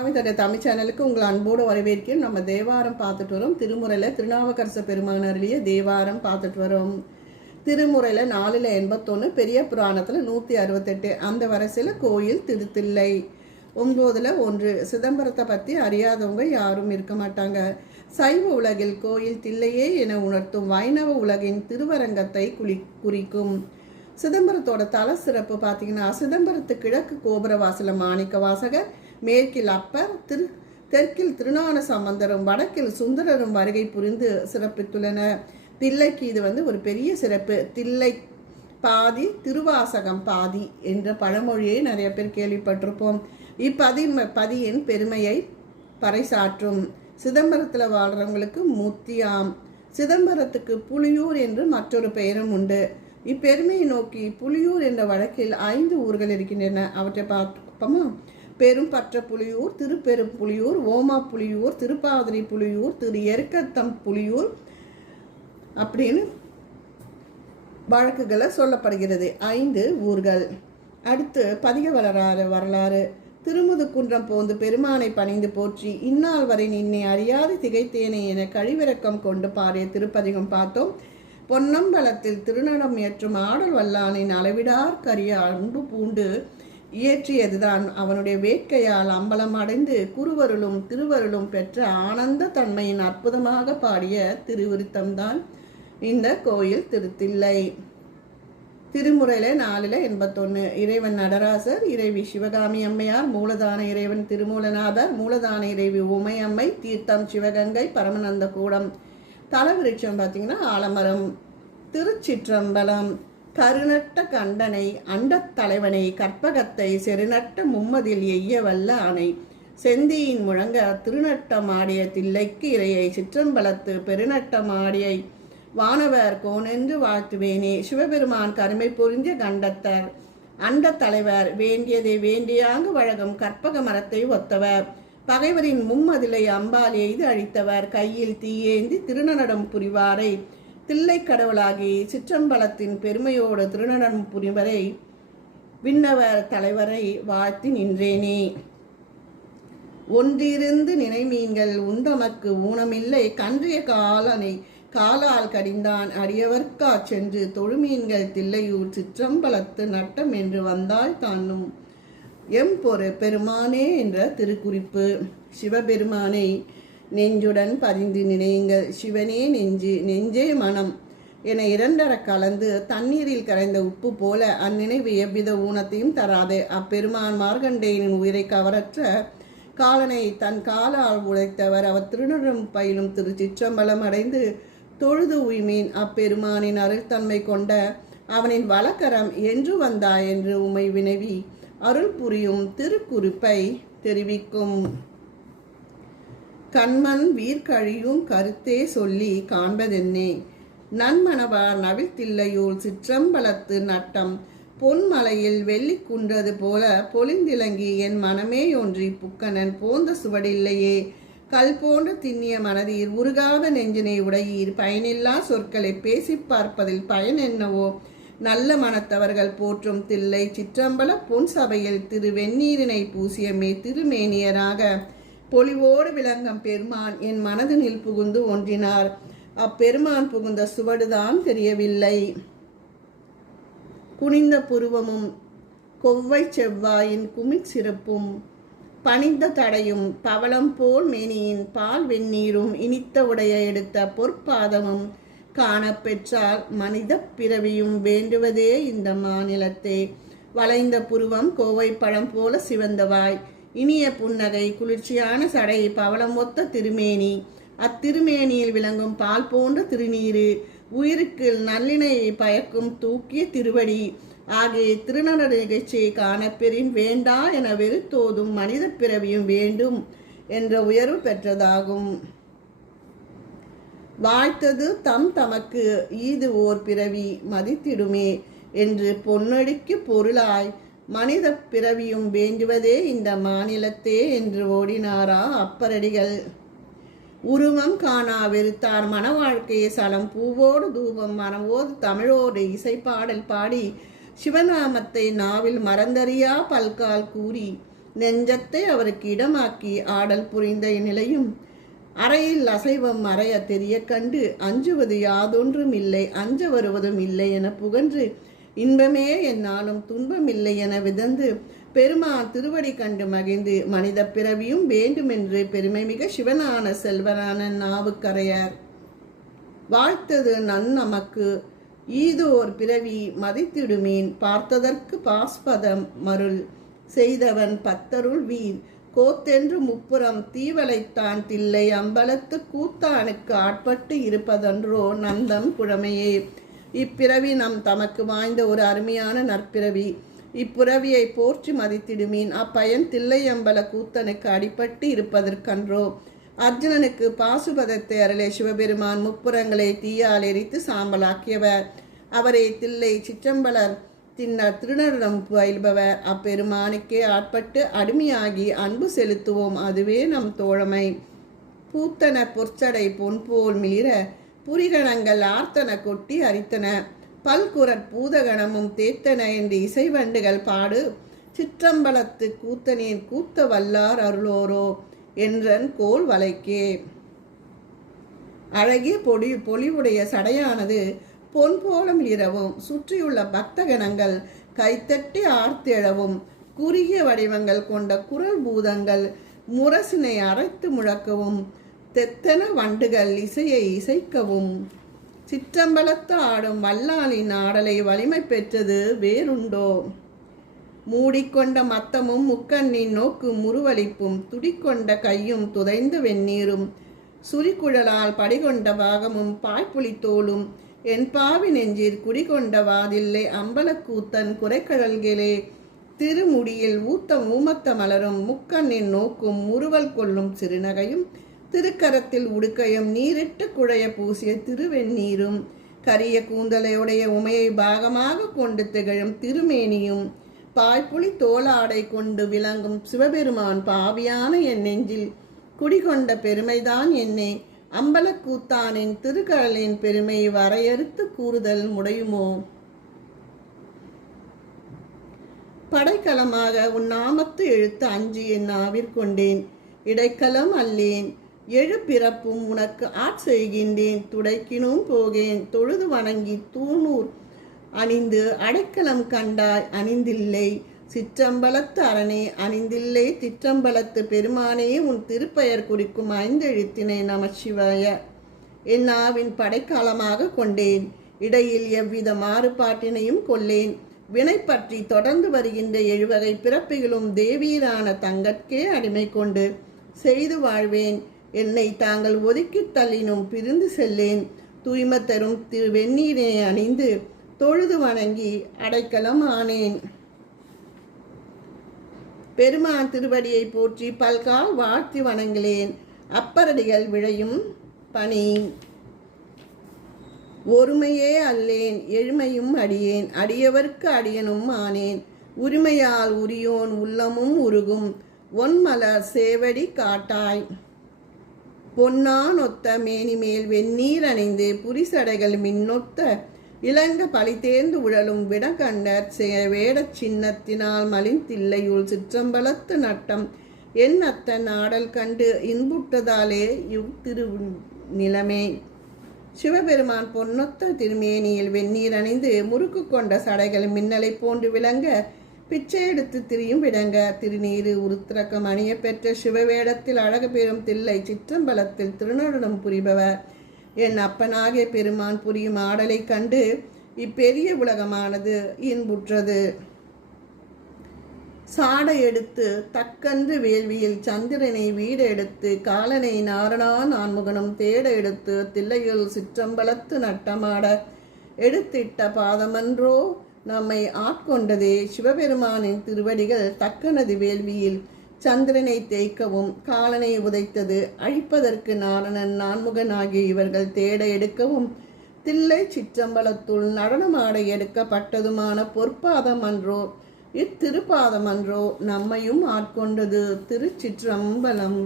சாமித்தோட தமிழ் சேனலுக்கு உங்களை அன்போடு வரவேற்கிறோம் நம்ம தேவாரம் பார்த்துட்டு வரோம். திருமுறையில் திருநாவுக்கரச பெருமான் அருளிய தேவாரம் பார்த்துட்டு வரோம். திருமுறையில் நாலில் எண்பத்தொன்று பெரிய புராணத்தில் நூற்றி அறுபத்தெட்டு அந்த வரிசையில் கோயில் திருத்தில்லை. ஒன்பதில் ஒன்று சிதம்பரத்தை பற்றி அறியாதவங்க யாரும் இருக்க மாட்டாங்க. சைவ உலகில் கோயில் தில்லையே என உணர்த்தும் வைணவ உலகின் திருவரங்கத்தை குளி குறிக்கும். சிதம்பரத்தோட தல சிறப்பு பார்த்தீங்கன்னா சிதம்பரத்து கிழக்கு கோபுர வாசல மாணிக்க வாசகர் மேற்கில் அப்பர் திரு தெற்கில் திருநான சம்பந்தரும் வடக்கில் சுந்தரரும் வருகை புரிந்து சிறப்பித்துள்ளனர். தில்லைக்கு இது வந்து ஒரு பெரிய சிறப்பு. தில்லை பாதி திருவாசகம் பாதி என்ற பழமொழியை நிறைய பேர் கேள்விப்பட்டிருப்போம். இப்பதி பதியின் பெருமையை பறைசாற்றும். சிதம்பரத்தில் வாழ்றவங்களுக்கு முத்தியாம். சிதம்பரத்துக்கு புலியூர் என்று மற்றொரு பெயரும் உண்டு. இப்பெருமையை நோக்கி புலியூர் என்ற வழக்கில் ஐந்து ஊர்கள் இருக்கின்றன. அவற்றை பார்ப்போமா? பெரும் பற்ற புலியூர் திருப்பெரும் புலியூர் ஓமா புலியூர் திருப்பாதிரி புலியூர் திரு எருக்கத்தம் புலியூர் அப்படின்னு வழக்குகளை சொல்லப்படுகிறது. ஐந்து ஊர்கள். அடுத்து பதிக வரலாறு வரலாறு. திருமுதுக்குன்றம் போந்து பெருமானை பணிந்து போற்றி இந்நாள் வரை நின்னை அறியாது திகைத்தேனே என கழிவிறக்கம் கொண்டு பாடிய திருப்பதிகம் பார்த்தோம். பொன்னம்பலத்தில் திருநடம் ஏற்றும் ஆடல் வல்லானின் அளவிடார் கரிய அன்பு பூண்டு இயற்றியதுதான். அவனுடைய வேட்கையால் அம்பலம் அடைந்து குருவருளும் திருவருளும் பெற்ற ஆனந்த தன்மையின் அற்புதமாக பாடிய திருவிருத்தம்தான் இந்த கோயில் திருத்தில்லை. திருமுறையில நாலில் எண்பத்தொன்று இறைவன் நடராசர் இறைவி சிவகாமி அம்மையார் மூலதான இறைவன் திருமூலநாதர் மூலதான இறைவி உமையம்மை தீர்த்தம் சிவகங்கை பரமநந்த கூடம் தலவிருட்சம் பார்த்தீங்கன்னா ஆலமரம் திருச்சிற்றம்பலம். கருநட்ட கண்டனை அண்டத் தலைவனை கற்பகத்தை செருநட்ட மும்மதில் எய்ய வல்ல அணை செந்தியின் முழங்க திருநட்டம் ஆடிய தில்லைக்கு இறையை சிற்றம்பலத்து பெருநட்டம் ஆடியை. வானவர் கோனென்று வாழ்த்துவேனே சிவபெருமான் கருமை பொருந்திய கண்டத்தர். அண்ட தலைவர் வேண்டியதை வேண்டியாங்கு வழங்கும் கற்பக மரத்தை ஒத்தவர். பகைவரின் மும்மதிலை அம்பால் எய்து அழித்தவர். கையில் தீயேந்தி திருநடம் புரிவாரை. தில்லை கடவுளாகி சிற்றம்பலத்தின் பெருமையோடு திருநடன் புரிவரை விண்ணவர் தலைவரை வாழ்த்தி நின்றேனே. ஒன்றிருந்து நினைமீன்கள் உந்தமக்கு ஊனமில்லை. கன்றிய காலனை காலால் கடிந்தான் அடியவர்க்கா சென்று தொழுமீன்கள் தில்லையூர் சிற்றம்பலத்து நட்டம் என்று வந்தால் தானும். எம் பொரு பெருமானே என்ற திருக்குறிப்பு. சிவபெருமானை நெஞ்சுடன் பதிந்து நினையுங்கள். சிவனே நெஞ்சு நெஞ்சே மனம் என இரண்டர கலந்து தண்ணீரில் கரைந்த உப்பு போல அந்நினைவு எவ்வித ஊனத்தையும் தராது. அப்பெருமான் மார்கண்டேயனின் உயிரை கவரற்ற காலனை தன் காலால் உழைத்தவர் அவர் திருநடம் பயிலும் திரு சிற்றம்பலம் அடைந்து தொழுது உய்மீன். அப்பெருமானின் அருள்தன்மை கொண்ட அவனின் வழக்கரம் என்று வந்தாய் என்று உமை வினவி அருள் புரியும் திருக்குறிப்பை தெரிவிக்கும். கண்மண் வீர்கழியும் கருத்தே சொல்லி காண்பதென்னே. நன்மணவார் நவிழ்த்தில்லையூர் சிற்றம்பலத்து நட்டம். பொன்மலையில் வெள்ளி குன்றது போல பொலிந்திலங்கி என் மனமே ஒன்றி புக்கனன் போந்த சுவடில்லையே. கல் போன்ற திண்ணிய மனதீர் உருகாத நெஞ்சினை உடையீர் பயனில்லா சொற்களை பேசி பார்ப்பதில் பயன் என்னவோ? நல்ல மனத்தவர்கள் போற்றும் தில்லை சிற்றம்பல பொன் சபையில் திரு வெந்நீரினை பூசியமே திருமேனியராக. பொலிவோடு விளங்கம் பெருமான் என் மனதினில் புகுந்து ஒன்றினார். அப்பெருமான் புகுந்த சுவடுதான் தெரியவில்லை. குனிந்த புருவமும் கொவ்வை செவ்வாயின் குமிழ் சிறப்பும் பணிந்த தடையும் பவளம் போல் மேனியின் பால் வெந்நீரும் இனித்த உடைய எடுத்த பொற்பாதமும் காணப்பெற்றால் மனித பிறவியும் வேண்டுவதே இந்த மாநிலத்தே. வளைந்த புருவம் கோவை பழம் போல சிவந்தவாய் இனிய புன்னகை குளிர்ச்சியான சடை பவளம் ஒத்த திருமேனி. அத்திருமேனியில் விளங்கும் பால் போன்ற திருநீரு உயிருக்கு நல்லினை பயக்கும் தூக்கிய திருவடி. ஆகிய திருநட நிகழ்ச்சியை காணப்பெறின் வேண்டா என வெறுத்தோதும் மனித பிறவியும் வேண்டும் என்ற உயர்வு பெற்றதாகும். வாழ்த்தது தம் தமக்கு ஈது ஓர் பிறவி மதித்திடுமே என்று பொன்னடிக்கு பொருளாய் மனித பிறவியும் வேண்டுவதே இந்த மாநிலத்தே என்று ஓடினாரா அப்பரடிகள். உருவம் காணா வெறுத்தார் மன வாழ்க்கையை சலம். பூவோடு தூபம் மனவோடு தமிழோடு இசைப்பாடல் பாடி சிவநாமத்தை நாவில் மறந்தறியா பல்கால் கூறி நெஞ்சத்தை அவருக்கு இடமாக்கி ஆடல் புரிந்த நிலையும் அறையில் அசைவம் மறைய தெரிய கண்டு அஞ்சுவது யாதொன்றும் இல்லை அஞ்ச வருவதும் இல்லை என புகன்று இன்பமே என்னாலும் துன்பமில்லை என விதந்து பெருமான் திருவடி கண்டு மகிழ்ந்து மனித பிறவியும் வேண்டுமென்று பெருமைமிக சிவனான செல்வரான நாவுக்கரையர். வாழ்த்தது நன் நமக்கு ஈதோர் பிறவி மதித்திடுமீன் பார்த்ததற்கு பாஸ்பதம் மருள் செய்தவன் பத்தருள் வீண். கோத்தென்று முப்புறம் தீவளைத்தான் தில்லை அம்பலத்து கூத்தானுக்கு ஆட்பட்டு இருப்பதன்றோ நந்தம் புழமையே. இப்பிறவி நம் தமக்கு வாய்ந்த ஒரு அருமையான நற்பிறவி. இப்புறவியை போற்றி மதித்திடுமீன். அப்பயன் தில்லையம்பல கூத்தனுக்கு அடிபட்டு இருப்பதற்கன்றோ. அர்ஜுனனுக்கு பாசுபதத்தை அருளே சிவபெருமான் முப்புறங்களை தீயால் எரித்து சாம்பலாக்கியவர். அவரை தில்லை சிற்றம்பலர் தின்னர் திருநடம் பயில்பவர். அப்பெருமானுக்கே ஆட்பட்டு அடிமையாகி அன்பு செலுத்துவோம். அதுவே நம் தோழமை. பூத்தன பொற்சடை பொன் போல் புரிகணங்கள் ஆர்த்தன கொட்டி அரித்தன. பல்குரற் பூதகணமும் தேத்தன என்று இசைவண்டுகள் பாடு. சிற்றம்பலத்து கூத்தனேன் கூத்த வல்லார் அருளோரோ என்றன் கோல் வலைக்கே அழகிய பொடி பொலிவுடைய சடையானது பொன் போலம் இரவும். சுற்றியுள்ள பக்தகணங்கள் கைத்தட்டி ஆர்த்தெழவும். குறுகிய வடிவங்கள் கொண்ட குரல் பூதங்கள் முரசினை அரைத்து முழக்கவும். தெத்தன வண்டுகள் இசையை இசைக்கவும். சிற்றம்பலத்து ஆடும் வல்லாளின் ஆடலை வலிமை பெற்றது வேறுண்டோ? மூடிக்கொண்ட மத்தமும் முக்கண்ணின் நோக்கு முருவலிப்பும் துடிக்கொண்ட கையும் துதைந்த வெந்நீரும். சுரிக்குழலால் படிகொண்ட பாகமும் பாய்ப்புலித்தோலும் என் பாவி நெஞ்சில் குடிகொண்ட வாதில்லை அம்பலக்கூத்தன் குறைக்கடல்களே திருமுடியில் ஊத்தம் ஊமத்த மலரும் முக்கண்ணின் நோக்கும் முறுவல் கொள்ளும் சிறுநகையும் திருக்கரத்தில் உடுக்கையும் நீரிட்டு குழைய பூசிய திருவெந்நீரும் கரிய கூந்தலையுடைய உமையை பாகமாக கொண்டு திகழும் திருமேனியும் பாய்ப்புலி தோளாடை கொண்டு விளங்கும் சிவபெருமான் பாவியான என் நெஞ்சில் குடிகொண்ட பெருமைதான் என்னே. அம்பலக்கூத்தானின் திருக்கடலின் பெருமையை வரையறுத்து கூறுதல் முடையுமோ? படைக்கலமாக உன் நாமத்து எழுத்து அஞ்சு என் ஆவிற்கொண்டேன் இடைக்கலம் அல்லேன். எழு பிறப்பும் உனக்கு ஆட்செய்கின்றேன் துடைக்கினும் போகேன். தொழுது வணங்கி தூணூர் அணிந்து அடைக்கலம் கண்டாய். அணிந்தில்லை சிற்றம்பலத்து அரணே. அணிந்தில்லை திற்றம்பலத்து பெருமானே. உன் திருப்பெயர் குறிக்கும் ஐந்தெழுத்தினை நம என் என்னாவின் படைக்காலமாக கொண்டேன். இடையில் எவ்வித மாறுபாட்டினையும் கொள்ளேன் வினை பற்றி தொடர்ந்து வருகின்ற எழுவகை பிறப்பிகளும் தேவீரான தங்கற்கே அடிமை கொண்டு செய்து வாழ்வேன். என்னை தாங்கள் ஒதுக்கி தள்ளினும் பிரிந்து செல்லேன். தூய்மை தரும் திரு வெந்நீரை அணிந்து தொழுது வணங்கி அடைக்கலம் ஆனேன். பெருமான் திருவடியை போற்றி பல்கால் வாழ்த்தி வணங்கிலேன். அப்பரடிகள் விழையும் பணி. ஒருமையே அல்லேன் எழுமையும் அடியேன். அடியவர்க்கு அடியனும் ஆனேன். உரிமையால் உரியோன் உள்ளமும் உருகும். ஒன்மலர் சேவடி காட்டாய். பொன்னான் ஒத்த மேனிமேல் வெந்நீர் அணிந்து புரிசடைகள் மின்னொத்த இளங்க பழித்தேர்ந்து உழலும் விடகண்டர் வேடச் சின்னத்தினால் மலிந்தில்லையுள் சிற்றம்பலத்து நட்டம் என் அத்த நாடல் கண்டு இன்புட்டதாலே இவ்திரு நிலமே. சிவபெருமான் பொன்னொத்த திருமேனியில் வெந்நீர் அணிந்து முறுக்கு கொண்ட சடைகள் மின்னலை போன்று விளங்க பிச்சை எடுத்து திரியும் விடங்க. திருநீரு உருத்திரக்கம் அணிய பெற்ற சிவவேடத்தில் அழகு பெறும் தில்லை சிற்றம்பலத்தில் திருநடனம் புரிபவர். என் அப்பனாகிய பெருமான் புரியும் ஆடலை கண்டு இப்பெரிய உலகமானது இன்புற்றது. சாடை எடுத்து தக்கன்று வேள்வியில் சந்திரனை வீடு எடுத்து காலனை நாரணா நான்முகனும் தேட எடுத்து தில்லையில் சிற்றம்பலத்து நட்டமாட எடுத்திட்ட பாதமன்றோ நம்மை ஆட்கொண்டதே சிவபெருமானின் திருவடிகள் தக்கனது வேள்வியில். சந்திரனை தேய்க்கவும் காலனை உதைத்தது அழிப்பதற்கு நாரணன் நான்முகன் ஆகிய இவர்கள் தேட எடுக்கவும் தில்லை சிற்றம்பலத்துள் நடனமாட எடுக்கப்பட்டதுமான பொற்பாதம் அன்றோ இத்திருப்பாதம் அன்றோ நம்மையும் ஆட்கொண்டது திருச்சிற்றம்பலம்.